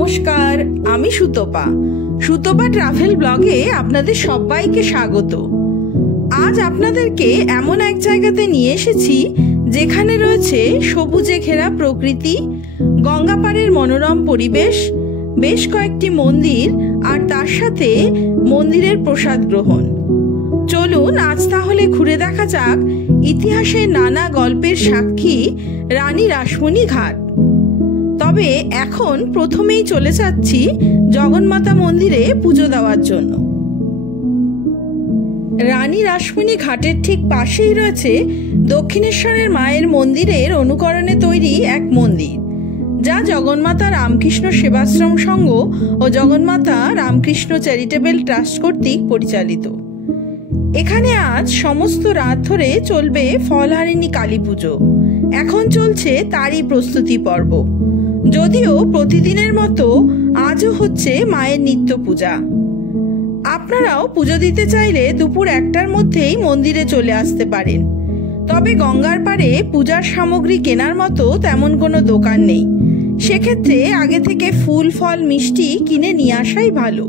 নমস্কার, আমি সুতপা। সুতপা ট্রাভেল ব্লগে আপনাদের সবাইকে স্বাগত। আজ আপনাদেরকে এমন এক জায়গাতে নিয়ে এসেছি যেখানে রয়েছে সবুজে ঘেরা প্রকৃতি, গঙ্গাপাড়ের মনোরম পরিবেশ, বেশ কয়েকটি মন্দির আর তার সাথে মন্দিরের প্রসাদ গ্রহণ। চলুন আজ তাহলে ঘুরে দেখা যাক ইতিহাসের নানা গল্পের সাক্ষী রানী রাসমণি ঘাট। তবে এখন প্রথমেই চলে যাচ্ছি জগন্মাতা মন্দিরে পুজো দেওয়ার জন্য। রানী রাসমণি ঘাটের ঠিক পাশেই রয়েছে দক্ষিণেশ্বরের মায়ের মন্দিরের অনুকরণে তৈরি এক মন্দির, যা জগন্মাতা রামকৃষ্ণ সেবাশ্রম সংঘ ও জগন্মাতা রামকৃষ্ণ চ্যারিটেবল ট্রাস্ট কর্তৃক পরিচালিত। এখানে আজ সমস্ত রাত ধরে চলবে ফলহারিণী কালী পুজো। এখন চলছে তারই প্রস্তুতি পর্ব। যদিও প্রতিদিনের মতো আজও হচ্ছে মায়ের নিত্য পূজা। আপনারাও পুজো দিতে চাইলে দুপুর 1টার মধ্যেই মন্দিরে চলে আসতে পারেন। তবে গঙ্গার পাড়ে পূজার সামগ্রী কেনার মতো তেমন কোনো দোকান নেই। সেক্ষেত্রে আগে থেকে ফুল ফল মিষ্টি কিনে নিয়ে আসাই ভালো।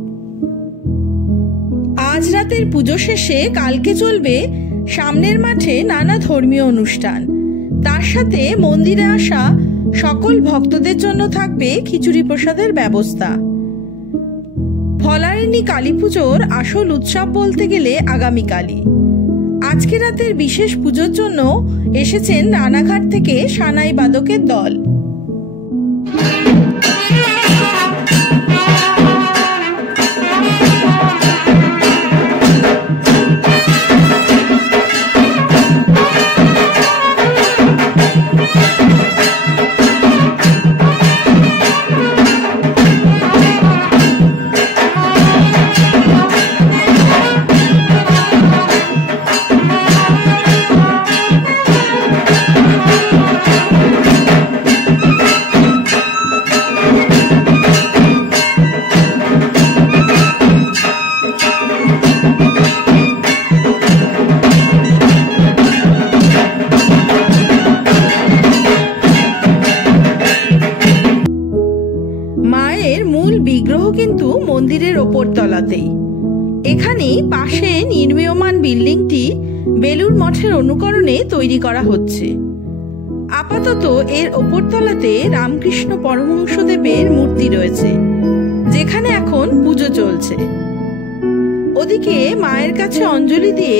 আজ রাতের পুজো শেষে কালকে চলবে সামনের মাঠে নানা ধর্মীয় অনুষ্ঠান। তার সাথে মন্দিরে আসা সকল ভক্তদের জন্য থাকবে খিচুড়ি প্রসাদের ব্যবস্থা। ফলহারিণী কালী পুজোর আসল উৎসব বলতে গেলে আগামীকালই। আজকে রাতের বিশেষ পুজোর জন্য এসেছেন রানাঘাট থেকে সানাই বাদকের দল। মায়ের মূল বিগ্রহ কিন্তু মন্দিরের ওপর তলাতেই। এখানেই পাশে নির্মীয়মান বিল্ডিংটি বেলুড় মঠের অনুকরণে তৈরি করা হচ্ছে। আপাতত এর ওপর তলাতে রামকৃষ্ণ পরমহংসদেবের মূর্তি রয়েছে, যেখানে এখন পুজো চলছে। ওদিকে মায়ের কাছে অঞ্জলি দিয়ে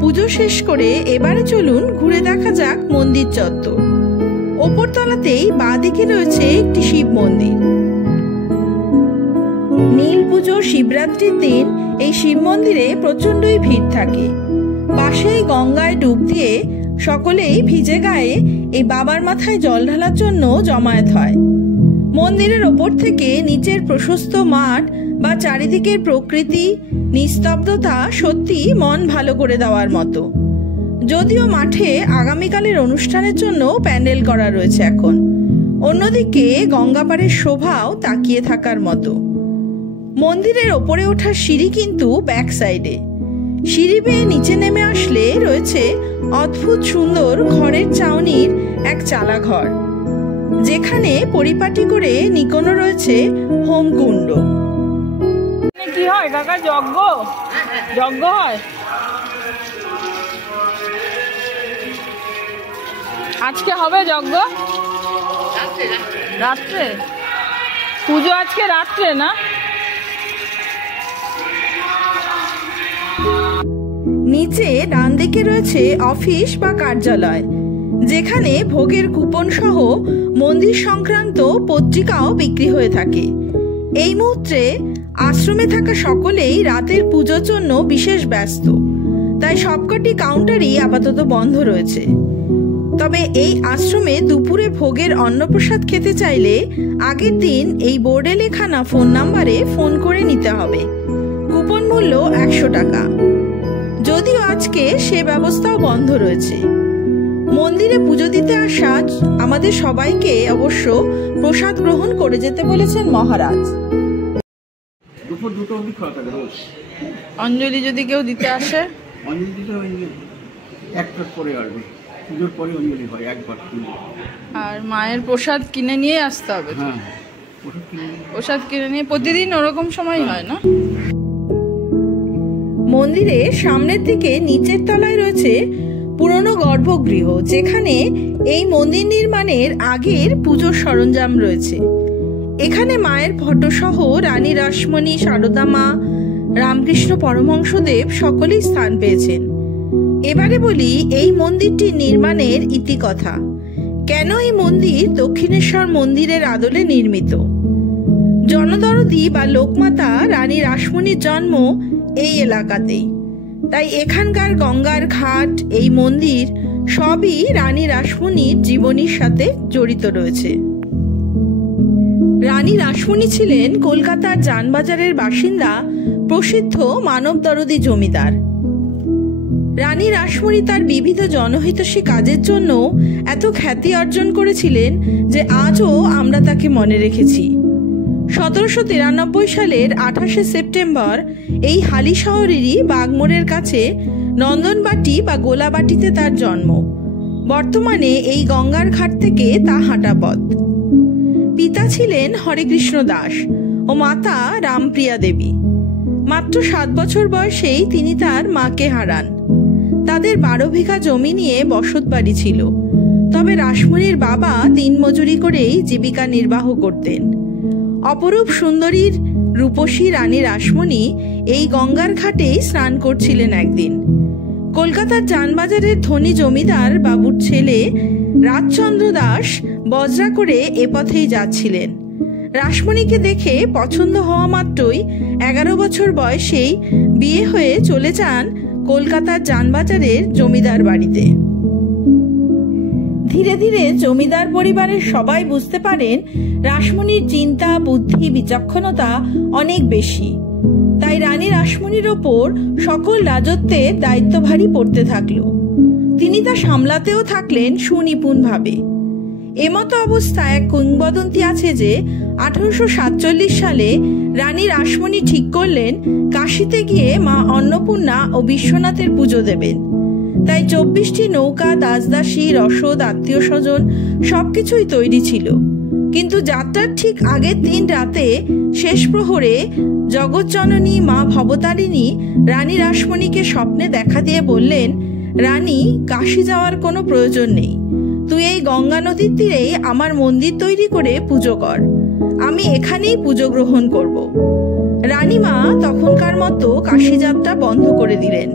পুজো শেষ করে এবারে চলুন ঘুরে দেখা যাক মন্দির চত্বর। ওপর তলাতেই বাঁদিকে রয়েছে একটি শিব মন্দির। নীল পুজো শিবরাত্রির দিন এই শিব মন্দিরে প্রচন্ডই ভিড় থাকে। পাশেই গঙ্গায় ডুব দিয়ে সকলেই ভিজে গায়ে এই বাবার মাথায় জল ঢালার জন্য জমায়েত হয়। মন্দিরের ওপর থেকে নিচের প্রশস্ত মাঠ বা চারিদিকের প্রকৃতি, নিস্তব্ধতা সত্যি মন ভালো করে দেওয়ার মতো। যদিও মাঠে আগামীকালের অনুষ্ঠানের জন্য প্যান্ডেল করা রয়েছে এখন। অন্যদিকে গঙ্গাপাড়ের শোভাও তাকিয়ে থাকার মতো। মন্দিরের ওপরে ওঠার সিঁড়ি কিন্তু ব্যাক সাইডে। সিঁড়ি বেয়ে নিচে নেমে আসলে রয়েছে অদ্ভুত সুন্দর খড়ের চাউনির এক চালাঘর, যেখানে পরিপাটি করে নিকোনো রয়েছে হোমকুণ্ড। কি হয় কাকা? যজ্ঞ যজ্ঞ হয় আজকে? হবে যজ্ঞ রাত্রে? পুজো আজকে রাত্রে না? নিচে ডান দিকে রয়েছে অফিস বা কার্যালয়, যেখানে ভোগের কুপন সহ মন্দির সংক্রান্ত পত্রিকাও বিক্রি হয়ে থাকে। এই মুহূর্তে আশ্রমে থাকা সকলেই রাতের পুজোর জন্য বিশেষ ব্যস্ত, তাই সবকটি কাউন্টারই আপাতত বন্ধ রয়েছে। তবে এই আশ্রমে দুপুরে ভোগের অন্নপ্রসাদ খেতে চাইলে আগের দিন এই বোর্ডে লেখানো ফোন নাম্বারে ফোন করে নিতে হবে। কুপন মূল্য 100 টাকা। যদিও আজকে সে ব্যবস্থাও বন্ধ রয়েছে। মন্দিরে পুজো দিতে আসা আমাদের সবাইকে অবশ্য প্রসাদ গ্রহণ করে যেতে বলেছেন মহারাজ। দুপুর 2টো অবধি খোলা থাকে রোজ। অঞ্জলি যদি কেউ দিতে আসে, অঞ্জলি দিতে 1টার পরে আসবে। পুজোর পরে অঞ্জলি হয় একবার। আর মায়ের প্রসাদ কিনে নিয়ে আসতে হবে। হ্যাঁ, প্রসাদ কিনে নিয়ে প্রতিদিন ওরকম সময় হয় না? মন্দিরের সামনের দিকে নিচের তলায় রয়েছে পুরনো গর্ভগৃহ, যেখানে এই মন্দির নির্মাণের আগের পুজোর সরঞ্জাম রয়েছে। এখানে মায়ের ফটোসহ রানী রাসমণি, সারদা মা, রামকৃষ্ণ পরমহংসদেব সকলেই স্থান পেয়েছেন। এবারে বলি এই মন্দিরটির নির্মাণের ইতিকথা। কেন এই মন্দির দক্ষিণেশ্বর মন্দিরের আদলে নির্মিত? জনদরদি বা লোকমাতা রানী রাসমণির জন্ম এই এলাকাতেই, তাই এখানকার গঙ্গার ঘাট, এই মন্দির সবই রানী রাসমণির জীবনীর সাথে জড়িত রয়েছে। রানী রাসমণি ছিলেন কলকাতার জানবাজারের বাসিন্দা, প্রসিদ্ধ মানবদরদি জমিদার। রানী রাসমণি তার বিবিধ জনহিতৈষী কাজের জন্য এত খ্যাতি অর্জন করেছিলেন যে আজও আমরা তাকে মনে রেখেছি। 1793 সালের 28শে সেপ্টেম্বর এই হালি শহরেরই বাগমোড়ের কাছে নন্দনবাটি বা গোলাবাটিতে তার জন্ম। বর্তমানে এই গঙ্গার ঘাট থেকে তা হাঁটা পথ। পিতা ছিলেন হরেকৃষ্ণ দাস ও মাতা রামপ্রিয়া দেবী। মাত্র 7 বছর বয়সেই তিনি তার মাকে হারান। তাদের 12 বিঘা জমি নিয়ে বসত বাড়ি ছিল, তবে রাসমণির বাবা দিনমজুরি করেই জীবিকা নির্বাহ করতেন। অপরূপ সুন্দরীর রূপসী রানী রাসমণি এই গঙ্গার ঘাটেই স্নান করছিলেন একদিন। কলকাতার জানবাজারের ধনী জমিদার বাবুর ছেলে রাজচন্দ্র দাস বজরা করে এ পথেই যাচ্ছিলেন। রাসমণিকে দেখে পছন্দ হওয়া মাত্রই 11 বছর বয়সেই বিয়ে হয়ে চলে যান কলকাতার জানবাজারের জমিদার বাড়িতে। ধীরে ধীরে জমিদার পরিবারের সবাই বুঝতে পারেন রাসমণির চিন্তা, বুদ্ধি, বিচক্ষণতা অনেক বেশি। তাই রানী রাসমণির ওপর সকল রাজত্বের দায়িত্বভারই পড়তে থাকলো। তিনি তা সামলাতেও থাকলেন সুনিপুণভাবে। এমতো অবস্থায় এক কিংবদন্তি আছে যে 1847 সালে রানী রাসমণি ঠিক করলেন কাশীতে গিয়ে মা অন্নপূর্ণা ও বিশ্বনাথের পুজো দেবেন। তাই 24টি নৌকা, দাসদাসী, রসদ, আত্মীয় স্বজন সবকিছুই তৈরি ছিল। কিন্তু যাত্রার ঠিক আগের দিন রাতে শেষ প্রহরে জগৎজননী মা ভবতারিণী রানী রাসমণিকে স্বপ্নে দেখা দিয়ে বললেন, রানী, কাশী যাওয়ার কোনো প্রয়োজন নেই। তুই এই গঙ্গা নদীর তীরেই আমার মন্দির তৈরি করে পুজো কর, আমি এখানেই পুজো গ্রহণ করব। রানীমা তখনকার মতো কাশী যাত্রা বন্ধ করে দিলেন।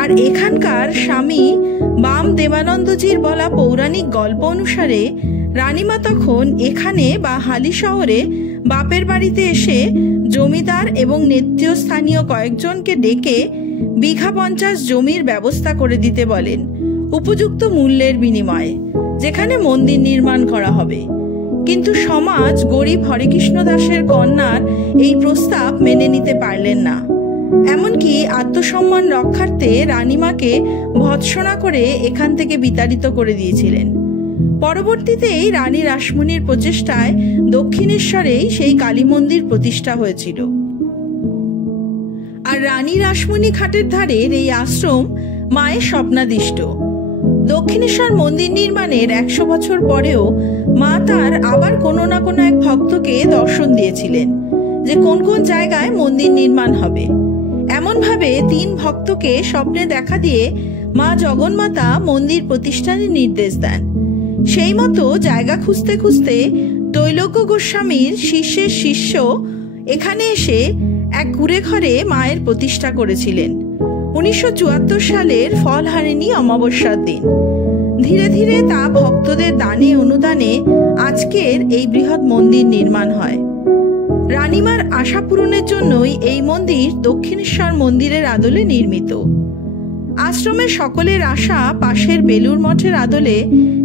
আর এখানকার স্বামী বাম দেবানন্দজির বলা পৌরাণিক গল্প অনুসারে রানীমা তখন এখানে বা হালি শহরে বাপের বাড়িতে এসে জমিদার এবং নেতৃস্থানীয় কয়েকজনকে ডেকে বিঘা 50 জমির ব্যবস্থা করে দিতে বলেন, উপযুক্ত মূল্যের বিনিময়ে, যেখানে মন্দির নির্মাণ করা হবে। কিন্তু সমাজ গরিব হরেকৃষ্ণ দাসের কন্যার এই প্রস্তাব মেনে নিতে পারলেন না। এমনকি আত্মসম্মান রক্ষার্থে রানীমাকে ভৎসনা করে এখান থেকে বিতাড়িত করে দিয়েছিলেন। পরবর্তীতেই রানী রাসমণির প্রচেষ্টায় দক্ষিণেশ্বরেই সেই কালী মন্দির প্রতিষ্ঠা হয়েছিল। আর রানী রাসমণি ঘাটের ধারের এই আশ্রম মায়ের স্বপ্নাদিষ্ট। দক্ষিণেশ্বর মন্দির নির্মাণের 100 বছর পরেও মা তার আবার কোনো না কোনো এক ভক্তকে দর্শন দিয়েছিলেন যে কোন কোন জায়গায় মন্দির নির্মাণ হবে। এমনভাবে 3 ভক্তকে স্বপ্নে দেখা দিয়ে মা জগন্মাতা মন্দির প্রতিষ্ঠানের নির্দেশ দেন। সেই মতো জায়গা খুঁজতে খুঁজতে তৈলক্য গোস্বামীর শিষ্যের শিষ্য এখানে এসে এক কুঁড়ে ঘরে মায়ের প্রতিষ্ঠা করেছিলেন 1974 সালের ফলহারিণী অমাবস্যার দিন। ধীরে ধীরে তা ভক্তদের দানে অনুদানে আজকের এই বৃহৎ মন্দির নির্মাণ হয়। রানীমার আশা পূরণের জন্যই এই মন্দির দক্ষিণেশ্বর মন্দিরের আদলে নির্মিত। আশ্রমের সকলের আশা পাশের বেলুর মঠের আদলে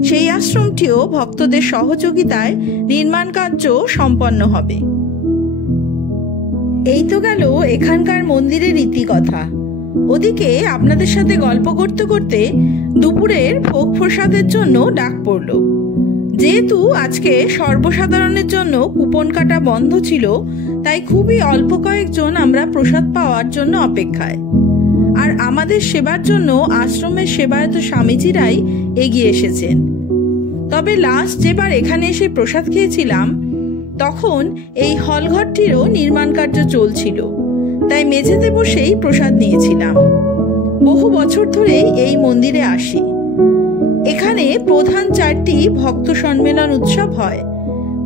সেই আশ্রমটিও ভক্তদের সহযোগিতায় নির্মাণ কার্য সম্পন্ন হবে। এই তো গেল এখানকার মন্দিরের রীতিকথা। ওদিকে আপনাদের সাথে গল্প করতে করতে দুপুরের ভোগ প্রসাদের জন্য ডাক পড়ল। যেহেতু আজকে সর্বসাধারণের জন্য কুপন কাটা বন্ধ ছিল, তাই খুবই অল্প কয়েকজন আমরা প্রসাদ পাওয়ার জন্য অপেক্ষায়। আর আমাদের সেবার জন্য আশ্রমের সেবায়ত স্বামীজিরাই এগিয়ে এসেছেন। তবে লাস্ট যেবার এখানে এসে প্রসাদ খেয়েছিলাম তখন এই হলঘরটিরও নির্মাণ কার্য চলছিল, তাই মেঝেতে বসেই প্রসাদ নিয়েছিলাম। বহু বছর ধরে এই মন্দিরে আসি। এখানে প্রধান 4টি ভক্ত সম্মেলন উৎসব হয়।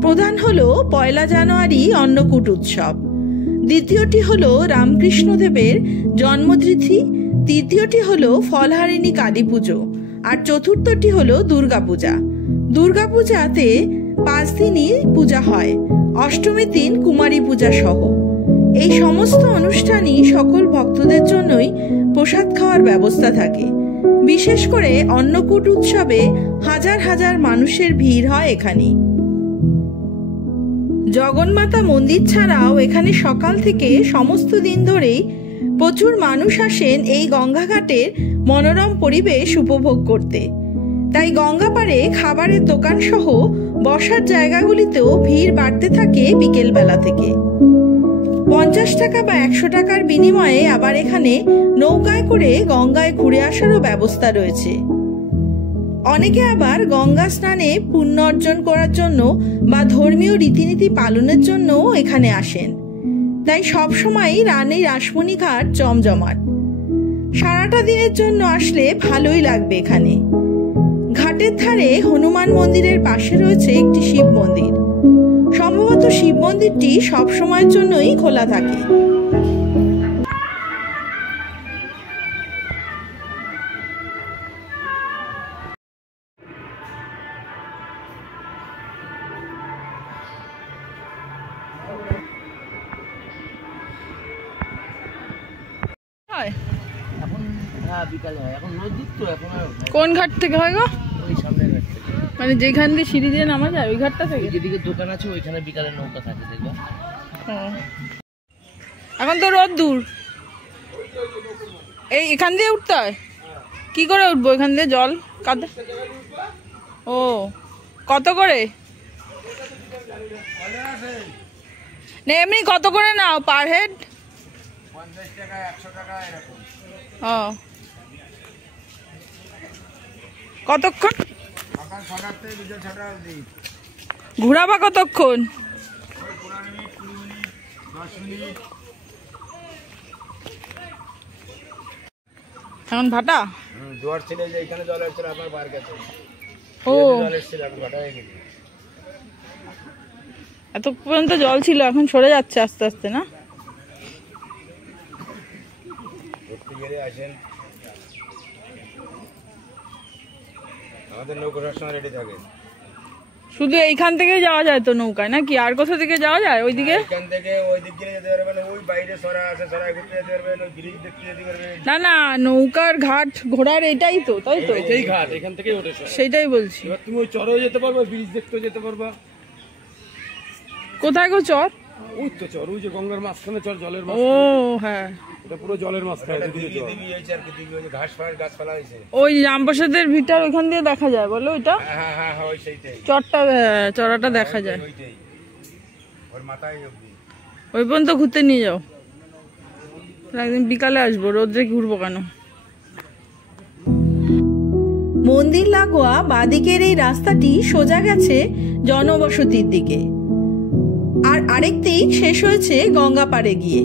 প্রধান হলো 1 জানুয়ারি অন্নকূট উৎসব, দ্বিতীয়টি হলো রামকৃষ্ণদেবের জন্মতিথি, তৃতীয়টি হলো ফলহারিণী কালী পুজো, আর চতুর্থটি হলো দুর্গাপূজা। দুর্গাপূজাতে 5 দিনই পূজা হয়, অষ্টমীর দিন কুমারী পূজা সহ। এই সমস্ত অনুষ্ঠানই সকল ভক্তদের জন্যই প্রসাদ খাওয়ার ব্যবস্থা থাকে। বিশেষ করে অন্নকূট উৎসবে হাজার হাজার মানুষের ভিড় হয় এখানে। জগন্মাতা মন্দির ছাড়াও এখানে সকাল থেকে সমস্ত দিন ধরেই প্রচুর মানুষ আসেন এই গঙ্গাঘাটের মনোরম পরিবেশ উপভোগ করতে। তাই গঙ্গা পাড়ে খাবারের দোকান সহ বসার জায়গাগুলিতেও ভিড় বাড়তে থাকে বিকেলবেলা থেকে। 50 টাকা বা 100 টাকার বিনিময়ে আবার এখানে নৌকায় করে গঙ্গায় ঘুরে আসারও ব্যবস্থা রয়েছে। অনেকে আবার গঙ্গা স্নানে পুণ্য অর্জন করার জন্য বা ধর্মীয় রীতিনীতি পালনের জন্য এখানে আসেন। তাই সবসময় রানী রাসমণি ঘাট জমজমাট। সারাটা দিনের জন্য আসলে ভালোই লাগবে এখানে। ঘাটের ধারে হনুমান মন্দিরের পাশে রয়েছে একটি শিব মন্দির। সম্ভবত শিব মন্দিরটি সবসময়ের জন্যই খোলা থাকে। কোন ঘাট থেকে হয় গো? মানে যেখান দিয়ে সিঁড়ি দিয়ে নামা যায় ওই ঘাটটা থেকে? যেদিকে দোকান আছে ওইখানে বিকালে নৌকা থাকে, দেখবা। এখন তো রোদ দূর, এই এখান দিয়ে উঠতে হয়। কি করে উঠবো এখান দিয়ে? জল কাদা। ও কত করে? না এমনি কত করে নাও পার হেড? 50 টাকা 100 টাকা এরকম। ও কতক্ষণ সকাল 6টা থেকে বিকেল 6টা অবধি। ঘোরাবা কতক্ষণ? 15 মিনিট, 20 মিনিট, 10 মিনিট। এখন ভাটা জোয়ার ছিল যে এখানে জল আসছিল, আপনার বার গেছে। ও জল এসেছিল, এখন ভাটা হয়ে গেছে। এত পর্যন্ত জল ছিল, এখন সরে যাচ্ছে আস্তে আস্তে, না? ঘুরতে গেলে আসেন, আমাদের নৌকা সবসময় রেডি থাকে। শুধু এইখান থেকে যাওয়া যায় তো নৌকায়, নাকি আর কোথা থেকে যাওয়া যায়? ওইদিকে এখান থেকে ওই দিক দিয়ে যেতে পারবেন, ওই বাইরে সরা আছে, সরায় ঘুরতে যেতে পারবেন, ওই ব্রিজ দেখতে যেতে পারবেন। না না, নৌকার ঘাট ঘোড়ার এটাই তো, তাই তো? এটাই ঘাট, এখান থেকেই ওঠে সব। সেটাই বলছি। এবার তুমি ওই চরেও যেতে পারবে, ব্রিজ দেখতেও যেতে পারবা। কোথায় গো চর? ওই তো চর, ওই যে গঙ্গার মাঝখানে চর, জলের ও মাঝখানে। হ্যাঁ, এটা পুরো জলের মাঝখানে। ওই রামপ্রসাদের ভিটার ওইখান দিয়ে দেখা যায়, বলো ওইটা? চরটা, চড়াটা দেখা যায়। ওই পর্যন্ত ঘুরতে নিয়ে যাও, একদিন বিকালে আসবো, রোদ্রে ঘুরবো কেন? মন্দির লাগোয়া বাদিকের এই রাস্তাটি সোজা গেছে জনবসতির দিকে, আর আরেক দিক শেষ হয়েছে গঙ্গা পাড়ে গিয়ে।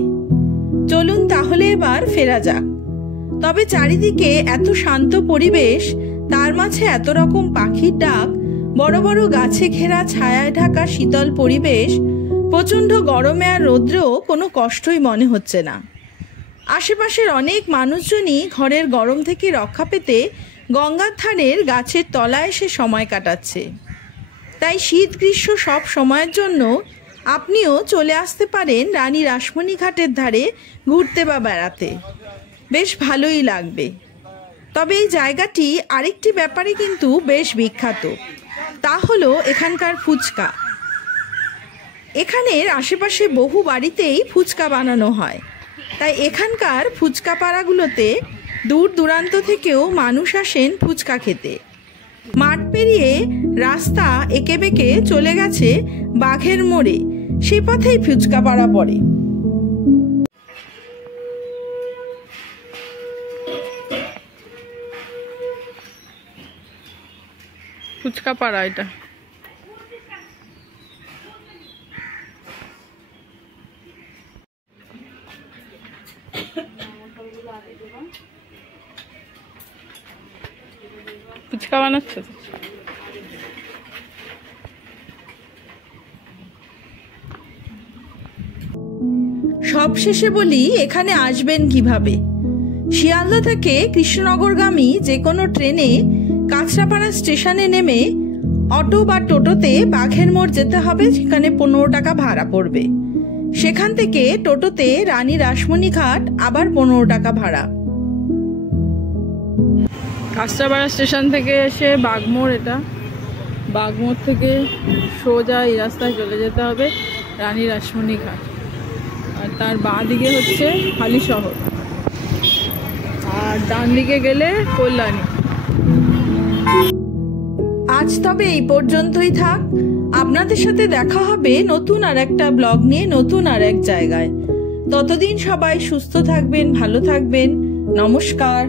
চলুন তাহলে এবার ফেরা যাক। তবে চারিদিকে এত শান্ত পরিবেশ, তার মাঝে এত রকম পাখির ডাক, বড় বড় গাছে ঘেরা ছায়ায় ঢাকা শীতল পরিবেশ, প্রচণ্ড গরমে আর রৌদ্রেও কোনো কষ্টই মনে হচ্ছে না। আশেপাশের অনেক মানুষজনই ঘরের গরম থেকে রক্ষা পেতে গঙ্গার ধারের গাছের তলায় এসে সময় কাটাচ্ছে। তাই শীত গ্রীষ্ম সব সময়ের জন্য আপনিও চলে আসতে পারেন রানী রাসমণি ঘাটের ধারে ঘুরতে বা বেড়াতে, বেশ ভালোই লাগবে। তবে এই জায়গাটি আরেকটি ব্যাপারে কিন্তু বেশ বিখ্যাত, তা হলো এখানকার ফুচকা। এখানের আশেপাশে বহু বাড়িতেই ফুচকা বানানো হয়, তাই এখানকার ফুচকা পাড়াগুলোতে দূর দূরান্ত থেকেও মানুষ আসেন ফুচকা খেতে। মাঠ পেরিয়ে রাস্তা এঁকে বেঁকে চলে গেছে বাঘের মোড়ে, সে পথেই ফুচকা পাড়া পড়ে। ফুচকা পাড়া এটা। ফুচকা বানাচ্ছে তো। সবশেষে বলি এখানে আসবেন কিভাবে। শিয়ালদা থেকে কৃষ্ণনগরগামী যে কোনো ট্রেনে কাঁচরাপাড়া স্টেশনে নেমে অটো বা টোটোতে বাঘের মোড় যেতে হবে, সেখানে 15 টাকা ভাড়া পড়বে। সেখান থেকে টোটোতে রানী রাসমণি ঘাট, আবার 15 টাকা ভাড়া। কাঁচরাপাড়া স্টেশন থেকে এসে বাগমোড়, এটা বাগমোড় থেকে সোজা এই রাস্তায় চলে যেতে হবে রানী রাসমণি ঘাট, আর তার বাঁ দিকে হচ্ছে হালি শহর, আর ডান দিকে গেলে কল্যাণী। আজ তবে এই পর্যন্তই থাক। আপনাদের সাথে দেখা হবে নতুন আর একটা ব্লগ নিয়ে, নতুন আর এক জায়গায়। ততদিন সবাই সুস্থ থাকবেন, ভালো থাকবেন। নমস্কার।